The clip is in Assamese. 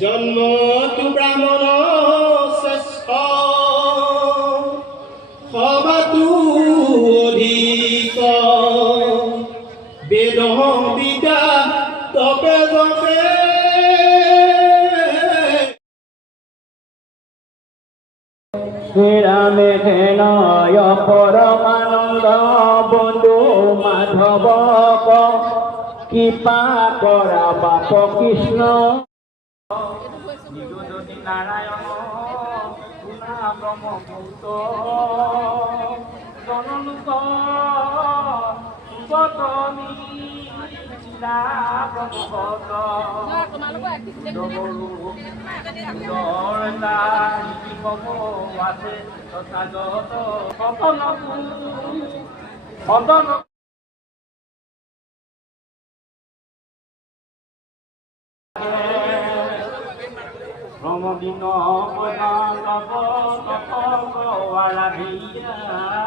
জন্মটো ব্ৰাহ্মণ শ্ৰেষ্ঠ সবাতো অধিক বেদ বিদ্যা তপে জপে শ্ৰীৰামে নয় পৰমানন্দ বন্ধু মাধৱক কৃপা কৰা বাপ কৃষ্ণ যদি নাৰায়ণ শুনা ব্ৰহ্মভূত জনলোক সুগতমী ব্ৰহ্মভূত আছে তথাগত সদন Romo dino pernah labo toko waladiyah